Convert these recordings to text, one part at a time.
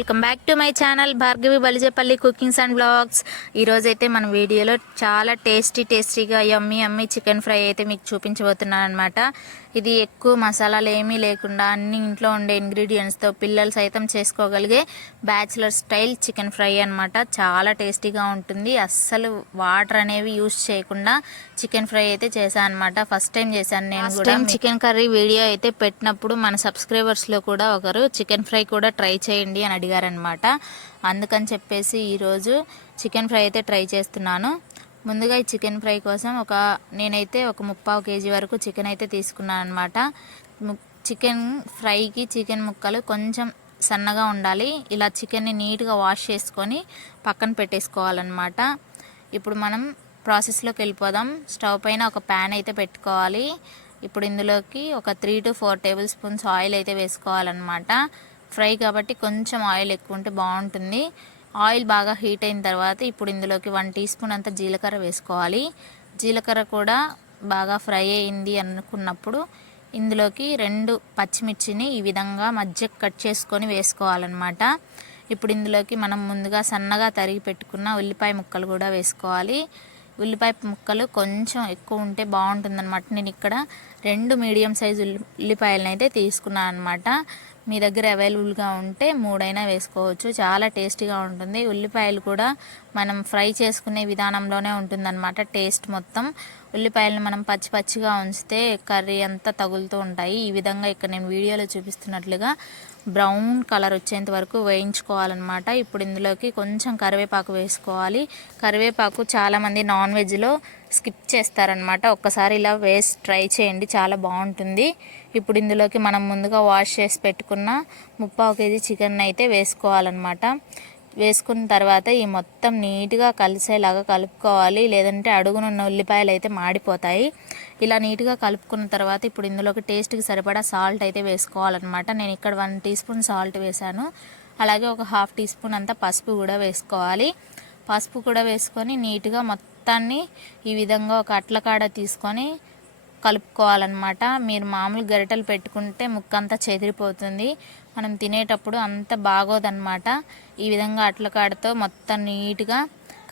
Welcome back to my channel Bhargavi Balijepalli cookings and blogs. ఈరోజైతే మన వీడియోలో చాలా టేస్టీ టేస్టీగా యమ్మీ యమ్మీ చికెన్ ఫ్రై అయితే మీకు చూపించబోతున్నాను అనమాట ఇది ఎక్కువ మసాలాలు ఏమీ లేకుండా అన్ని ఇంట్లో ఉండే ఇంగ్రీడియంట్స్తో పిల్లలు సైతం చేసుకోగలిగే బ్యాచిలర్ స్టైల్ చికెన్ ఫ్రై అనమాట చాలా టేస్టీగా ఉంటుంది. అస్సలు వాటర్ అనేవి యూస్ చేయకుండా చికెన్ ఫ్రై అయితే చేశాను అనమాట ఫస్ట్ టైం చేశాను నేను కూడా. చికెన్ కర్రీ వీడియో అయితే పెట్టినప్పుడు మన సబ్స్క్రైబర్స్లో కూడా ఒకరు చికెన్ ఫ్రై కూడా ట్రై చేయండి అని అడిగారనమాట అందుకని చెప్పేసి ఈరోజు చికెన్ ఫ్రై అయితే ట్రై చేస్తున్నాను. ముందుగా ఈ చికెన్ ఫ్రై కోసం ఒక నేనైతే ఒక ముప్పావు కేజీ వరకు చికెన్ అయితే తీసుకున్నాను అనమాట చికెన్ ఫ్రైకి చికెన్ ముక్కలు కొంచెం సన్నగా ఉండాలి. ఇలా చికెన్ని నీట్గా వాష్ చేసుకొని పక్కన పెట్టేసుకోవాలన్నమాట. ఇప్పుడు మనం ప్రాసెస్లోకి వెళ్ళిపోదాం. స్టవ్ పైన ఒక ప్యాన్ అయితే పెట్టుకోవాలి. ఇప్పుడు ఇందులోకి ఒక three to four tablespoons oil అయితే వేసుకోవాలన్నమాట. ఫ్రై కాబట్టి కొంచెం ఆయిల్ ఎక్కువ ఉంటే బాగుంటుంది. ఆయిల్ బాగా హీట్ అయిన తర్వాత ఇప్పుడు ఇందులోకి వన్ టీ స్పూన్ అంత జీలకర్ర వేసుకోవాలి. జీలకర్ర కూడా బాగా ఫ్రై అయింది అనుకున్నప్పుడు ఇందులోకి రెండు పచ్చిమిర్చిని ఈ విధంగా మధ్య కట్ చేసుకొని వేసుకోవాలన్నమాట. ఇప్పుడు ఇందులోకి మనం ముందుగా సన్నగా తరిగి పెట్టుకున్న ఉల్లిపాయ ముక్కలు కూడా వేసుకోవాలి. ఉల్లిపాయ ముక్కలు కొంచెం ఎక్కువ ఉంటే బాగుంటుందన్నమాట. నేను ఇక్కడ రెండు మీడియం సైజు ఉల్లిపాయలను అయితే తీసుకున్నాను అనమాట మీ దగ్గర అవైలబుల్గా ఉంటే మూడైనా వేసుకోవచ్చు. చాలా టేస్టీగా ఉంటుంది. ఉల్లిపాయలు కూడా మనం ఫ్రై చేసుకునే విధానంలోనే ఉంటుందన్నమాట టేస్ట్ మొత్తం. ఉల్లిపాయలను మనం పచ్చి పచ్చిగా ఉంచితే కర్రీ అంతా తగులుతూ ఉంటాయి. ఈ విధంగా ఇక్కడ నేను వీడియోలో చూపిస్తున్నట్లుగా బ్రౌన్ కలర్ వచ్చేంత వరకు వేయించుకోవాలన్నమాట. ఇప్పుడు ఇందులోకి కొంచెం కరివేపాకు వేసుకోవాలి. కరివేపాకు చాలామంది నాన్ వెజ్లో స్కిప్ చేస్తారనమాట ఒక్కసారి ఇలా వేసి ట్రై చేయండి చాలా బాగుంటుంది. ఇప్పుడు ఇందులోకి మనం ముందుగా వాష్ చేసి పెట్టుకున్న ముప్పావు కేజీ చికెన్ అయితే వేసుకోవాలన్నమాట. వేసుకున్న తర్వాత ఈ మొత్తం నీట్గా కలిసేలాగా కలుపుకోవాలి. లేదంటే అడుగునున్న ఉల్లిపాయలు అయితే మాడిపోతాయి. ఇలా నీట్గా కలుపుకున్న తర్వాత ఇప్పుడు ఇందులోకి టేస్ట్కి సరిపడా సాల్ట్ అయితే వేసుకోవాలన్నమాట. నేను ఇక్కడ వన్ టీ స్పూన్ సాల్ట్ వేసాను అలాగే ఒక హాఫ్ టీ స్పూన్ అంతా పసుపు కూడా వేసుకోవాలి. పసుపు కూడా వేసుకొని నీట్గా మొత్తాన్ని ఈ విధంగా ఒక అట్లకాడ తీసుకొని కలుపుకోవాలన్నమాట. మీరు మామూలు గరిటెలు పెట్టుకుంటే ముక్కంతా చెదిరిపోతుంది. మనం తినేటప్పుడు అంత బాగోదన్నమాట. ఈ విధంగా అట్ల కాడతో మొత్తం నీట్గా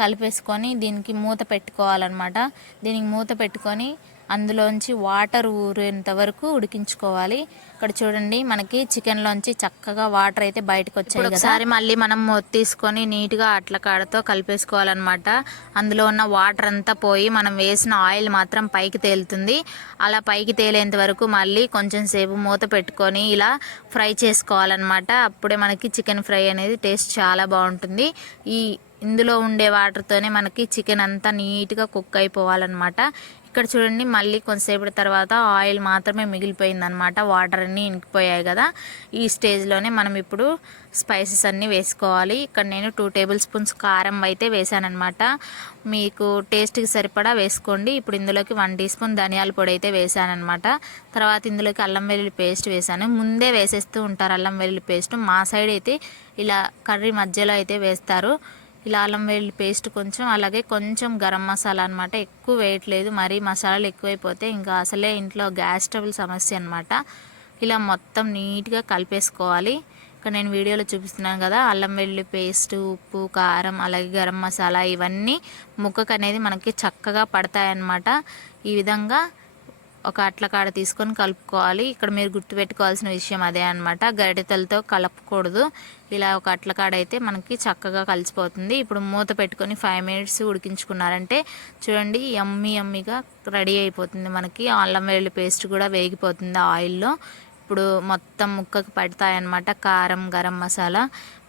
కలిపేసుకొని దీనికి మూత పెట్టుకోవాలన్నమాట. దీనికి మూత పెట్టుకొని అందులోంచి వాటర్ ఊరేంత వరకు ఉడికించుకోవాలి. ఇక్కడ చూడండి మనకి చికెన్లోంచి చక్కగా వాటర్ అయితే బయటకు వచ్చాయి ఒకసారి మళ్ళీ మనం తీసుకొని నీట్గా అట్ల కాడతో కలిపేసుకోవాలన్నమాట. అందులో ఉన్న వాటర్ అంతా పోయి మనం వేసిన ఆయిల్ మాత్రం పైకి తేలుతుంది. అలా పైకి తేలేంత వరకు మళ్ళీ కొంచెం సేపు మూత పెట్టుకొని ఇలా ఫ్రై చేసుకోవాలన్నమాట. అప్పుడే మనకి చికెన్ ఫ్రై అనేది టేస్ట్ చాలా బాగుంటుంది. ఈ ఇందులో ఉండే వాటర్తోనే మనకి చికెన్ అంతా నీట్గా కుక్ అయిపోవాలన్నమాట. ఇక్కడ చూడండి మళ్ళీ కొంతసేపటి తర్వాత ఆయిల్ మాత్రమే మిగిలిపోయిందనమాట వాటర్ అన్నీ ఇంకిపోయాయి కదా. ఈ స్టేజ్లోనే మనం ఇప్పుడు స్పైసెస్ అన్నీ వేసుకోవాలి. ఇక్కడ నేను టూ టేబుల్ స్పూన్స్ కారం అయితే వేసానమాట మీకు టేస్ట్కి సరిపడా వేసుకోండి. ఇప్పుడు ఇందులోకి వన్ టీ స్పూన్ ధనియాల పొడి అయితే వేసానమాట తర్వాత ఇందులోకి అల్లం వెల్లుల్లి పేస్ట్ వేసాను ముందే వేసేస్తూ ఉంటారు అల్లం వెల్లుల్లి పేస్ట్ మా సైడ్ అయితే ఇలా కర్రీ మధ్యలో అయితే వేస్తారు. ఇలా అల్లం వెల్లుల్లి పేస్ట్ కొంచెం అలాగే కొంచెం గరం మసాలా అనమాట ఎక్కువ వేయట్లేదు మరీ మసాలాలు ఎక్కువైపోతే ఇంకా అసలే ఇంట్లో గ్యాస్ ట్రబుల్ సమస్య అనమాట ఇలా మొత్తం నీట్గా కలిపేసుకోవాలి. ఇక్కడ నేను వీడియోలో చూపిస్తున్నాను కదా అల్లం వెల్లుల్లి పేస్ట్ ఉప్పు కారం అలాగే గరం మసాలా ఇవన్నీ ముక్కకు అనేది మనకి చక్కగా పడతాయన్నమాట. ఈ విధంగా ఒక అట్ల కాడ తీసుకొని కలుపుకోవాలి. ఇక్కడ మీరు గుర్తుపెట్టుకోవాల్సిన విషయం అదే అనమాట గరిటెలతో కలపకూడదు. ఇలా ఒక అట్ల కాడ అయితే మనకి చక్కగా కలిసిపోతుంది. ఇప్పుడు మూత పెట్టుకొని ఫైవ్ మినిట్స్ ఉడికించుకున్నారంటే చూడండి ఎమ్మి ఎమ్మిగా రెడీ అయిపోతుంది మనకి. అల్లం వెల్లుల్లి పేస్ట్ కూడా వేగిపోతుంది ఆయిల్లో. ఇప్పుడు మొత్తం ముక్కకు పడతాయన్నమాట కారం గరం మసాలా.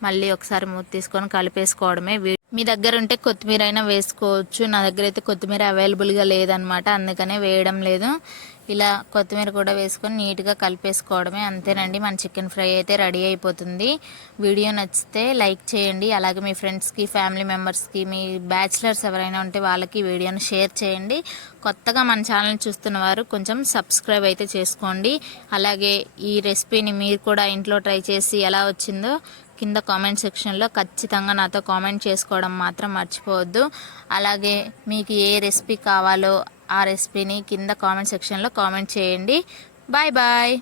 మళ్ళీ ఒకసారి మూత తీసుకొని కలిపేసుకోవడమే. మీ దగ్గర ఉంటే కొత్తిమీర అయినా వేసుకోవచ్చు. నా దగ్గర అయితే కొత్తిమీర అవైలబుల్గా లేదనమాట అందుకనే వేయడం లేదు. ఇలా కొత్తిమీర కూడా వేసుకొని నీట్గా కలిపేసుకోవడమే అంతేనండి. మన చికెన్ ఫ్రై అయితే రెడీ అయిపోతుంది. వీడియో నచ్చితే లైక్ చేయండి. అలాగే మీ ఫ్రెండ్స్కి ఫ్యామిలీ మెంబర్స్కి మీ బ్యాచిలర్స్ ఎవరైనా ఉంటే వాళ్ళకి వీడియోని షేర్ చేయండి. కొత్తగా మన ఛానల్ చూస్తున్న వారు కొంచెం సబ్స్క్రైబ్ అయితే చేసుకోండి. అలాగే ఈ రెసిపీని మీరు కూడా ఇంట్లో ట్రై చేసి ఎలా వచ్చిందో కింద కామెంట్ సెక్షన్లో ఖచ్చితంగా నాతో కామెంట్ చేసుకోవడం మాత్రం మర్చిపోవద్దు. అలాగే మీకు ఏ రెసిపీ కావాలో ఆ రెసిపీని కింద కామెంట్ సెక్షన్లో కామెంట్ చేయండి. Bye bye